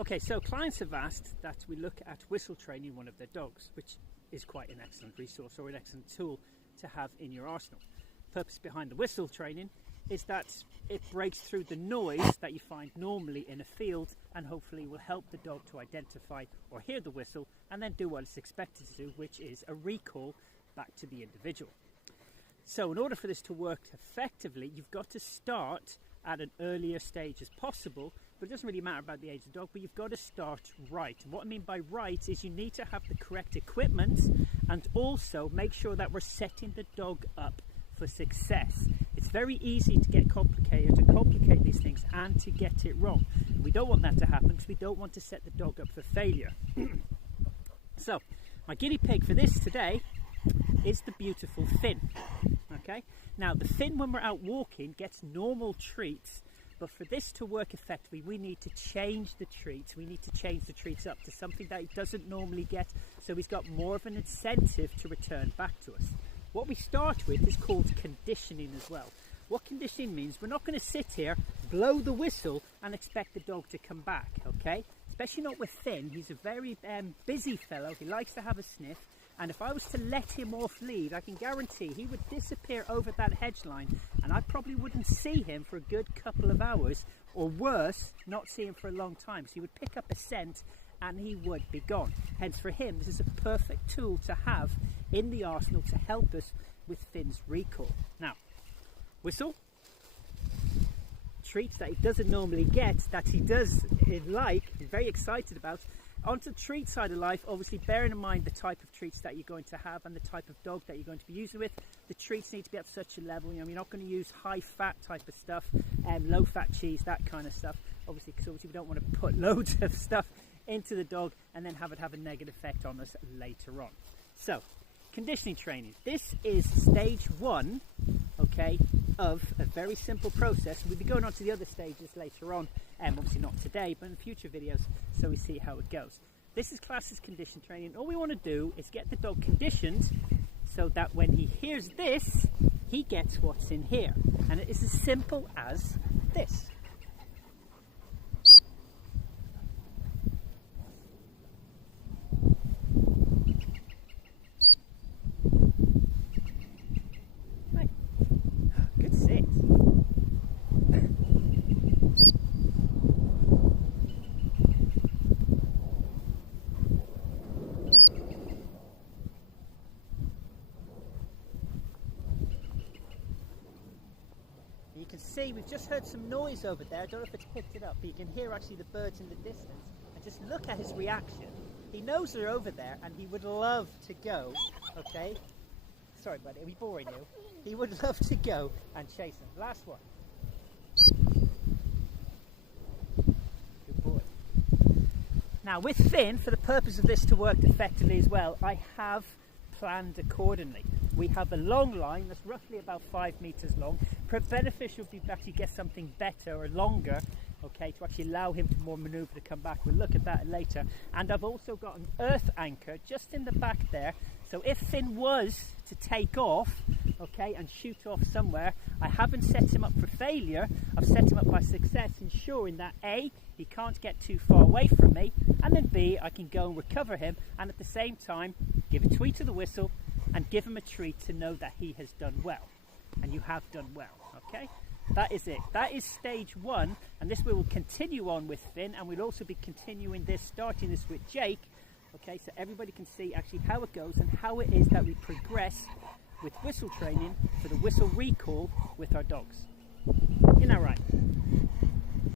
Okay, so clients have asked that we look at whistle training one of their dogs, which is quite an excellent resource or an excellent tool to have in your arsenal. The purpose behind the whistle training is that it breaks through the noise that you find normally in a field and hopefully will help the dog to identify or hear the whistle and then do what it's expected to do, which is a recall back to the individual. So in order for this to work effectively, you've got to start at an earlier stage as possible, but it doesn't really matter about the age of the dog, but you've got to start right. And what I mean by right is you need to have the correct equipment and also make sure that we're setting the dog up for success. It's very easy to get complicated, to complicate these things and to get it wrong. And we don't want that to happen because we don't want to set the dog up for failure. So, my guinea pig for this today is the beautiful Finn. Okay, now the Finn, when we're out walking, gets normal treats, but for this to work effectively we need to change the treats. We need to change the treats up to something that he doesn't normally get, so he's got more of an incentive to return back to us. What we start with is called conditioning as well. What conditioning means, we're not going to sit here, blow the whistle and expect the dog to come back, okay? Especially not with Finn. He's a very busy fellow, he likes to have a sniff. And if I was to let him off lead, I can guarantee he would disappear over that hedge line and I probably wouldn't see him for a good couple of hours, or worse, not see him for a long time. So he would pick up a scent and he would be gone. Hence for him, this is a perfect tool to have in the arsenal to help us with Finn's recall. Now, whistle, treats that he doesn't normally get, that he does like, he's very excited about. Onto the treat side of life, obviously bearing in mind the type of treats that you're going to have and the type of dog that you're going to be using with. The treats need to be at such a level, you're not going to use high fat type of stuff, low fat cheese, that kind of stuff, obviously, because obviously we don't want to put loads of stuff into the dog and then have it have a negative effect on us later on. So, conditioning training. This is stage one, okay, of a very simple process. We'll be going on to the other stages later on, obviously not today, but in future videos, so we see how it goes. This is classed as condition training. All we want to do is get the dog conditioned so that when he hears this, he gets what's in here. And it is as simple as this. You can see we've just heard some noise over there. I don't know if it's picked it up, but you can hear actually the birds in the distance. And just look at his reaction. He knows they're over there and he would love to go, okay? Sorry buddy, are we boring you? He would love to go and chase them. Last one. Good boy. Now with Finn, for the purpose of this to work effectively as well, I have planned accordingly. We have a long line that's roughly about 5 meters long. Beneficial would be to actually get something better or longer, okay, to actually allow him to more maneuver to come back. We'll look at that later. And I've also got an earth anchor just in the back there, so if Finn was to take off, okay, and shoot off somewhere, I haven't set him up for failure. I've set him up by success, ensuring that A, he can't get too far away from me, and then B, I can go and recover him, and at the same time give a tweet to the whistle and give him a treat to know that he has done well. And you have done well, okay? That is it. That is stage one, and this we will continue on with Finn, and we'll also be continuing this, starting this with Jake, okay, so everybody can see actually how it goes and how it is that we progress with whistle training for the whistle recall with our dogs. Isn't that right?